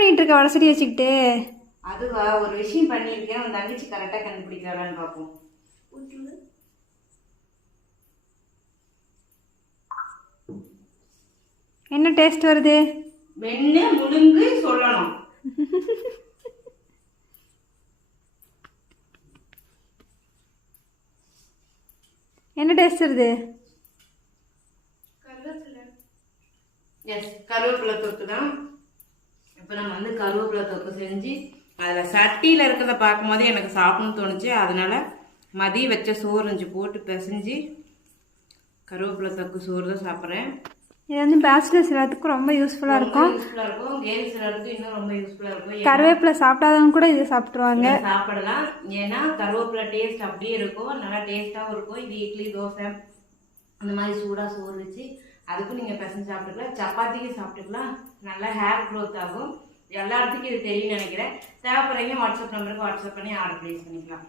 பண்ணிட்டு இருக்க வடசடி வச்சுக்கிட்டு? அதுவா, ஒரு விஷயம் பண்ணியிருக்கேன், உன் தங்கச்சி கரெக்டாக கண்டுபிடிக்கிறாளான்னு பார்ப்போம். என்ன டேஸ்ட் வருது? வெண்ணெ முழுங்கு சொல்லணும். என்ன டேஸ்ட் வருது? எஸ், கருவேப்பிலை தொக்கு தான். இப்போ நம்ம வந்து கருவேப்பிலை தொக்கு செஞ்சு அதில் சட்டியில் இருக்கிறத பார்க்கும்போது எனக்கு சாப்பிடணும்னு தோணுச்சு. அதனால மதியம் வச்ச சோறு இருந்துச்சு போட்டு பிசைஞ்சு கருவேப்பிலை தொக்கு சோறு தான் சாப்பிட்றேன். இது வந்து பேச்சுலர்ஸ் எல்லாத்துக்கும் ரொம்ப யூஸ்ஃபுல்லாக இருக்கும். கேர்ள்ஸ் எல்லாத்துக்கும் இன்னும் ரொம்ப யூஸ்ஃபுல்லாக இருக்கும். கருவேப்பிலை சாப்பிடாதவங்க கூட இதை சாப்பிட்ருவாங்க. சாப்பிடலாம். ஏன்னா கருவேப்பிலை டேஸ்ட் அப்படியே இருக்கும், நல்லா டேஸ்ட்டாகவும் இருக்கும். இது இட்லி தோசை அந்த மாதிரி சூடாக சோறு வச்சு அதுக்கும் நீங்கள் பிசைஞ்சு சாப்பிட்டுக்கலாம். சப்பாத்திக்கு சாப்பிட்டுக்கலாம். நல்லா ஹேர் க்ரோத் ஆகும். எல்லா இடத்துக்கும் இது தெரியும்னு நினைக்கிறேன். தேவைப்படுறீங்க வாட்ஸ்அப் நம்பருக்கு வாட்ஸ்அப் பண்ணி ஆர்டர் ப்ளேஸ் பண்ணிக்கலாம்.